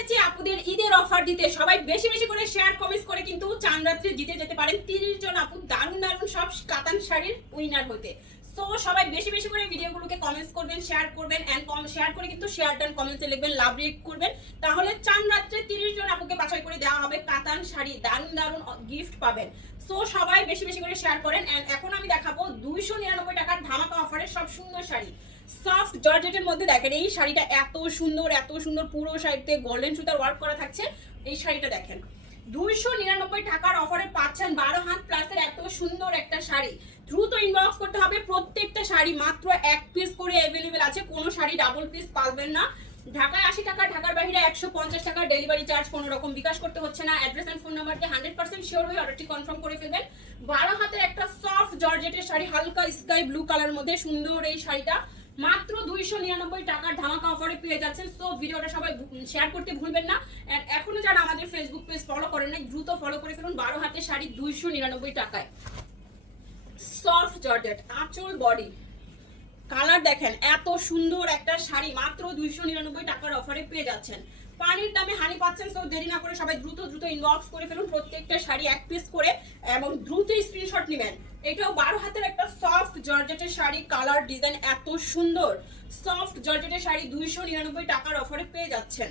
এসেছি আপুদের ঈদের অফার দিতে। সবাই বেশি বেশি করে শেয়ার কমেন্টস করে কিন্তু চাঁদ রাত্রি জিতে যেতে পারেন 30 জন আপু দারুণ দারুণ সব কাতান শাড়ির উইনার হতে। সো সবাই বেশি বেশি করে ভিডিওগুলোকে কমেন্টস করবেন, শেয়ার করবেন এন্ড শেয়ার করে কিন্তু শেয়ার ডান কমেন্টসে লিখবেন লাভ রিয়েক্ট করবেন। তাহলে চাঁদ রাত্রে 30 জন আপুকে বাছাই করে দেওয়া হবে কাতান শাড়ি, দারুণ দারুণ গিফট পাবেন। সো সবাই বেশি বেশি করে শেয়ার করেন। এন্ড এখন আমি দেখাবো 299 টাকার ধামাকা অফারের সব সুন্দর শাড়ি সফট জর্জেটের মধ্যে। দেখেন এই শাড়িটা এত সুন্দর পুরো শাড়িতে গোল্ডেন সুতার ওয়ার্ক করা থাকছে। এই শাড়িটা দেখেন 299 টাকার অফারে পাচ্ছেন 12 হাত প্লাসের এত সুন্দর একটা শাড়ি। দ্রুত ইনবক্স করতে হবে। প্রত্যেকটা শাড়ি মাত্র এক পিস করে অ্যাভেলেবেল আছে, কোনো শাড়ি ডাবল পিস পাবেন না। ঢাকায় 80 টাকা, ঢাকার বাইরে 150 টাকা ডেলিভারি চার্জ, কোনো রকম বিকাশ করতে হচ্ছে না। অ্যাড্রেস এন্ড ফোন নাম্বার দিয়ে 100% শিওর হয়ে অর্ডারটি কনফার্ম করে ফেলবেন। 12 হাতের একটা সফট জর্জেটের শাড়ি, হালকা স্কাই ব্লু কালার মধ্যে সুন্দর এই শাড়িটা মাত্র 299 টাকার ধামাকা অফারে পেয়ে যাচ্ছেন। সো ভিডিওটা সবাই শেয়ার করতে ভুলবেন না। এন্ড এখনো যারা আমাদের ফেসবুক পেজ ফলো করেন না, দ্রুত ফলো করে ফেলুন। 12 হাতের শাড়ি 299 টাকায়, সফট জর্জেট, আঁচল বডি। কালার দেখেন এত সুন্দর একটা শাড়ি মাত্র 299 টাকার অফারে পেয়ে যাচ্ছেন। পানির দামে হানি পাচ্ছেন। সো দেরি না করে সবাই দ্রুত ইনবক্স করে ফেলুন। প্রত্যেকটা শাড়ি এক পিস করে এবং দ্রুত স্ক্রিনশট নেবেন। এটাও 12 হাতের একটা সফট জর্জেটের শাড়ি, কালার ডিজাইন এত সুন্দর। সফট জর্জেটের শাড়ি 299 টাকার অফারে পেয়ে যাচ্ছেন।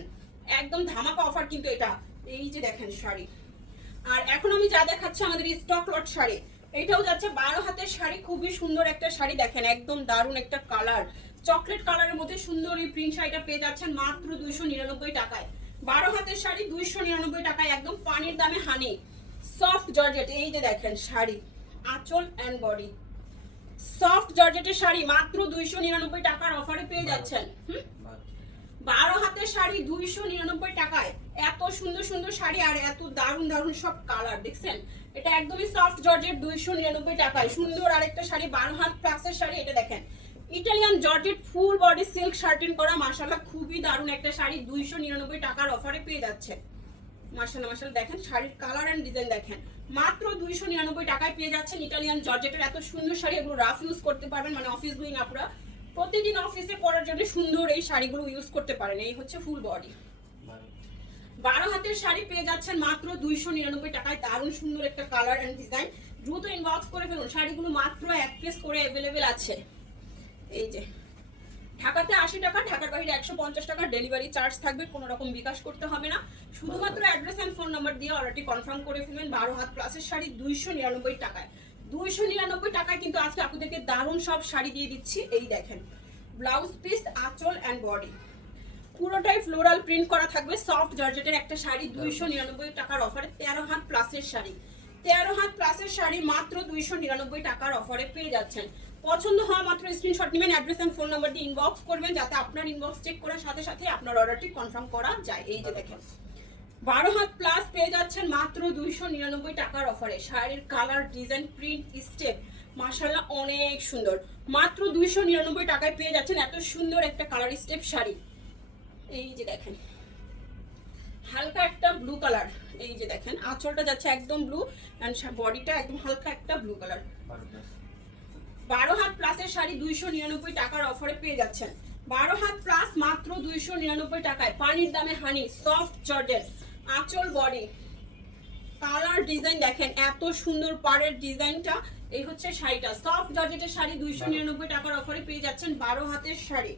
একদম ধামাকা অফার কিন্তু এটা। এই যে দেখেন শাড়ি। আর এখন আমি যা দেখাচ্ছি আমাদের স্টক লট শাড়ি, এটাও যাচ্ছে 12 হাতের শাড়ি, খুবই সুন্দর একটা শাড়ি। দেখেন একদম দারুণ একটা কালার, চকলেট কালারের মধ্যে সুন্দর এই প্রিন্ট শাড়িটা পেয়ে যাচ্ছেন মাত্র 299 টাকায়। 12 হাতের শাড়ি 299 টাকায়, একদম পানির দামে হানি। সফট জর্জেট, এই যে দেখেন শাড়ি, আঁচল এন্ড বডি। সফট জর্জেটের শাড়ি মাত্র 299 টাকার অফারে পেয়ে যাচ্ছেন। 12 হাতের শাড়ি 299 টাকায়, এত সুন্দর সুন্দর শাড়ি আর এত দারুণ দারুণ সব কালার দেখছেন। এটা একদমই সফট জর্জেট 299 টাকায়। সুন্দর আরেকটা শাড়ি 12 হাত প্লাসের শাড়ি, এটা দেখেন Italian georgette full body silk satin করা, মাশাআল্লাহ খুবই দারুণ একটা শাড়ি 299 টাকার অফারে পেয়ে যাচ্ছে। মাশাআল্লাহ মাশাআল্লাহ দেখেন শাড়ির কালার এন্ড ডিজাইন দেখেন, মাত্র 299 টাকায় পেয়ে যাচ্ছেন ইটালিয়ান জর্জেটের এত সুন্দর শাড়ি। এগুলো রাফ ইউজ করতে পারবেন, মানে অফিস গোয়িং আপুরা প্রতিদিন অফিসে পরার জন্য সুন্দর এই শাড়িগুলো ইউজ করতে পারেন। এই হচ্ছে ফুল বডি 12 হাতের শাড়ি পেয়ে যাচ্ছেন মাত্র 299 টাকায়, দারুণ সুন্দর একটা কালার এন্ড ডিজাইন। দ্রুত ইনবক্স করে ফেলুন। শাড়িগুলো মাত্র এক পিস করে অ্যাভেলেবেল আছে। এই যে ঢাকাতে 80 টাকা, ঢাকার বাইরে 150 টাকা ডেলিভারি চার্জ থাকবে, কোনো রকম বিকাশ করতে হবে না। শুধুমাত্র অ্যাড্রেস এন্ড ফোন নাম্বার দিয়ে অর্ডারটি কনফার্ম করে ফেলবেন। 12 হাত প্লাসের শাড়ি 299 টাকায়। 299 টাকায় কিন্তু আজকে আপনাদেরকে দারুণ সব শাড়ি দিয়ে দিচ্ছি। এই দেখেন ব্লাউজ পিস, আঁচল এন্ড বডি পুরোটাই ফ্লোরাল প্রিন্ট করা থাকবে। সফট জর্জেটের একটা শাড়ি 299 টাকার অফারে, 13 হাত প্লাসের শাড়ি, 13 হাত প্লাসের শাড়ি মাত্র 299 টাকার অফারে পেয়ে যাচ্ছেন। পছন্দ হওয়া মাত্র স্ক্রিনশট নেবেন, অ্যাড্রেস এন্ড ফোন নাম্বার দিয়ে ইনবক্স করবেন, যাতে আপনার ইনবক্স চেক করার সাথে সাথে আপনার অর্ডারটি কনফার্ম করা যায়। এই যে দেখেন 12 হাত প্লাস পেয়ে যাচ্ছেন মাত্র 299 টাকার অফারে। শাড়ির কালার ডিজাইন প্রিন্ট স্টেপ মাশাআল্লাহ অনেক সুন্দর, মাত্র 299 টাকায় পেয়ে যাচ্ছেন এত সুন্দর একটা কালার স্টেপ শাড়ি। এই যে দেখেন হালকা একটা ব্লু কালার, এই যে দেখেন আঁচলটা যাচ্ছে একদম ব্লু এন্ড বডিটা একদম হালকা একটা ব্লু কালার। 12 হাত প্লাসের শাড়ি 299 টাকার অফারে পেয়ে যাচ্ছেন। 12 হাত প্লাস মাত্র 299 টাকায়, পানির দামে হানি। সফট জর্জেট, আঁচল বডি, কালার ডিজাইন দেখেন এত সুন্দর পাড়ের ডিজাইনটা। এই হচ্ছে শাড়িটা, সফট জর্জেটের শাড়ি 299 টাকার অফারে পেয়ে যাচ্ছেন। 12 হাতের শাড়ি,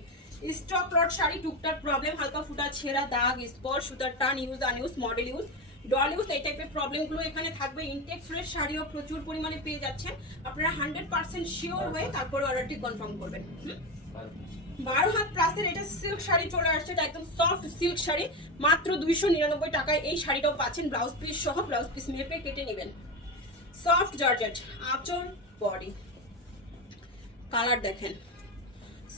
স্টক লট শাড়ি, টুকটাক প্রবলেম, হালকা ফুটা ছেঁড়া দাগ, স্পট, সুতার টান, use আনইউজ, model use, doll use, এই টাইপের প্রবলেমগুলো এখানে থাকবে। ইনটেক ফ্রেশ শাড়িও প্রচুর পরিমাণে পেয়ে যাচ্ছেন। আপনারা 100% শিওর হয়ে তারপরে অর্ডারটি কনফার্ম করবেন। 12 হাত প্লাসের এটা সিল্ক শাড়ি চলে আসছে, এটা একদম সফট সিল্ক শাড়ি মাত্র 299 টাকায়। এই শাড়িটাও পাচ্ছেন ব্লাউজ পিস সহ, ব্লাউজ পিস মেপে কেটে নেবেন। সফট জর্জেট, আঁচল বডি, কালার দেখেন।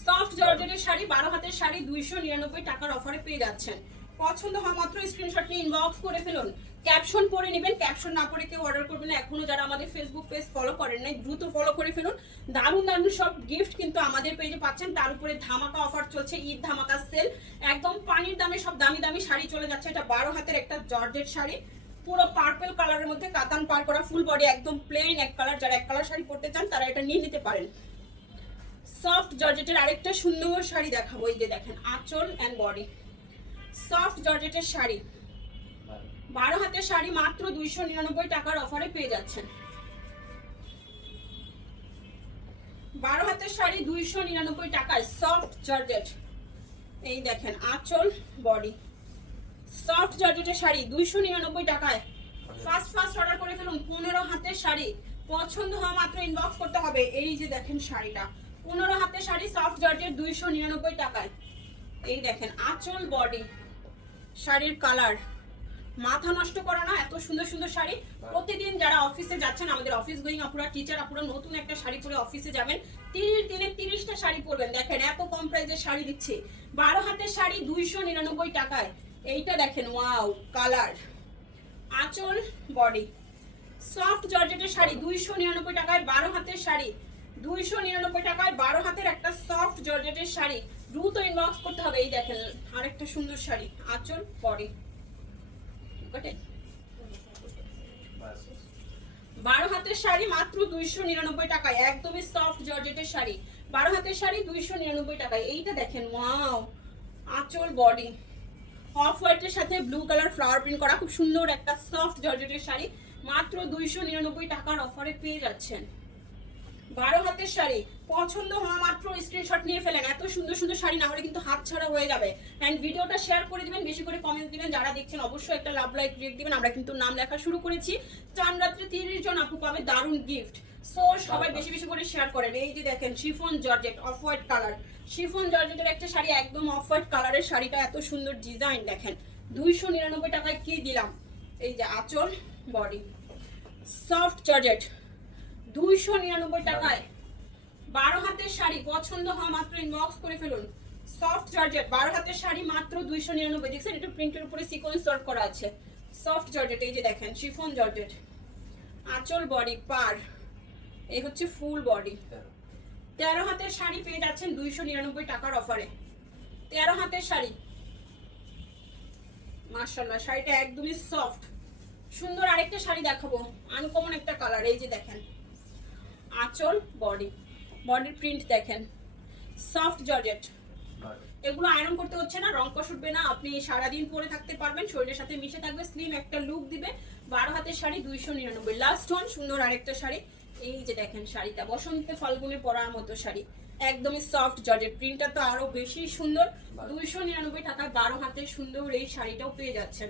সফট জর্জেটের শাড়ি 12 হাতের শাড়ি 299 টাকার অফারে পেয়ে যাচ্ছেন। পছন্দ হওয়া মাত্র স্ক্রিনশট নিয়ে ইনবক্স করে ফেলুন। ক্যাপশন পড়ে নেবেন, ক্যাপশন না পড়ে কেউ অর্ডার করবেন না। এখনো যারা আমাদের ফেসবুক পেজ ফলো করেন নাই, দ্রুত ফলো করে ফেলুন। দারুণ দারুণ সব গিফট কিন্তু আমাদের পেজে পাচ্ছেন। তার উপরে ধামাকা অফার চলছে, ঈদ ধামাকা সেল, একদম পানির দামে সব দামি দামি শাড়ি চলে যাচ্ছে। এটা 12 হাতের একটা জর্জেট শাড়ি, পুরো পার্পল কালারের মধ্যে কাতান পার করা, ফুল বডি একদম প্লেন এক কালার। যারা এক কালার শাড়ি পরতে চান তারা এটা নিয়ে নিতে পারেন। সফট জর্জেটের আরেকটা সুন্দর শাড়ি দেখাবো, এই যে দেখেন আঁচল এন্ড বডি, সফট জর্জেটের শাড়ি, 12 হাতের শাড়ি মাত্র 299 টাকার অফারে পেয়ে যাচ্ছেন। 12 হাতের শাড়ি 299 টাকায় সফট জর্জেট। এই দেখেন আঁচল বডি, সফট জর্জেটের শাড়ি 299 টাকায়। ফার্স্ট অর্ডার করে ফেলুন। 15 হাতের শাড়ি পছন্দ হওয়া মাত্র ইনবক্স করতে হবে। এই যে দেখেন শাড়িটা 15 হাতের শাড়ি সফট জর্জেট 299 টাকায়। এই দেখেন আঁচল বডি, শাড়ির কালার মাথা নষ্ট করা না, এত সুন্দর সুন্দর শাড়ি। প্রতিদিন যারা অফিসে যাচ্ছেন, আমাদের অফিস গোয়িং আপুরা, টিচার আপুরা, নতুন একটা শাড়ি পরে অফিসে যাবেন, 30 দিনে 30টা শাড়ি পরবেন। দেখেন এত কম প্রাইসে শাড়ি দিচ্ছে। 12 হাতের শাড়ি 299 টাকায়। এইটা দেখেন ওয়াও কালার, আঁচল বডি, সফট জর্জেটের শাড়ি 299 টাকায়। 12 হাতের শাড়ি 299 টাকায়, 12 হাতের একটা সফট জর্জেটের শাড়ি। দ্রুত ইনবক্স করতে হবে। এই দেখেন আরেকটা সুন্দর শাড়ি, আঁচল বডি। 12 হাতের শাড়ি মাত্র 299 টাকায়, একদমই সফট জর্জেটের শাড়ি। 12 হাতের শাড়ি 299 টাকায়। এইটা দেখেন ওয়াও আঁচল বডি, অফ হোয়াইটের সাথে ব্লু কালার ফ্লাওয়ার প্রিন্ট করা, খুব সুন্দর একটা সফট জর্জেটের শাড়ি মাত্র 299 টাকার অফারে পেয়ে যাচ্ছেন। 12 হাতের শাড়ি পছন্দ হওয়া মাত্র স্ক্রিনশট নিয়ে ফেলেন। এত সুন্দর সুন্দর শাড়ি না হলে কিন্তু হাত ছাড়া হয়ে যাবে। এন্ড ভিডিওটা শেয়ার করে দিবেন, বেশি করে কমেন্ট দিবেন। যারা দেখছেন অবশ্যই একটা লাভ লাইক রেট দিবেন। আমরা কিন্তু নাম লেখা শুরু করেছি। চান রাত্রে 30 জন আপু পাবে দারুণ গিফট। সো সবাই বেশি বেশি করে শেয়ার করেন। এই যে দেখেন chiffon georgette off white colour, chiffon জর্জেটের একটা শাড়ি, একদম অফ হোয়াইট কালারের শাড়িটা, এত সুন্দর ডিজাইন দেখেন। 299 টাকায় কি দিলাম। এই যে আঁচল বডি, সফট জর্জেট 299 টাকায়। 12 হাতের শাড়ি পছন্দ হওয়া মাত্র ইনবক্স করে ফেলুন। সফট জর্জেট 12 হাতের শাড়ি মাত্র 299। দেখছেন এটা প্রিন্টের উপরে সিকোয়েন্স ওয়ার্ক করা আছে। সফট জর্জেট, এই যে দেখেন শিফন জর্জেট, আঁচল বডি পার, এই হচ্ছে ফুল বডি। 13 হাতের শাড়ি পেয়ে যাচ্ছেন 299 টাকার অফারে। 13 হাতের শাড়ি মাশাআল্লাহ, শাড়িটা একদমই সফট সুন্দর। আরেকটা শাড়ি দেখাবো, আনকমন একটা কালার। এই যে দেখেন আঁচল বডি, বডির প্রিন্ট দেখেন, সফট জর্জেট। এগুলো আয়রন করতে হচ্ছে না, রং কষ উঠবে না, আপনি সারাদিন পরে থাকতে পারবেন, শরীরের সাথে মিশে থাকবে, স্লিম একটা লুক দিবে। 12 হাতের শাড়ি 299। লাস্ট ওয়ান সুন্দর আরেকটা শাড়ি। এই যে দেখেন শাড়িটা বসন্তে ফাল্গুনে পরার মতো শাড়ি, একদমই সফট জর্জেট। প্রিন্টটা তো আরো বেশি সুন্দর। 299 টাকায় 12 হাতের সুন্দর এই শাড়িটাও পেয়ে যাচ্ছেন।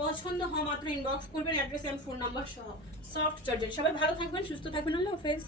পছন্দ হওয়া মাত্র ইনবক্স করবেন, অ্যাড্রেস এন্ড ফোন নাম্বার সহ। Soft georgette. সবাই ভালো থাকবেন, সুস্থ থাকবেন। আল্লাহ হাফেজ।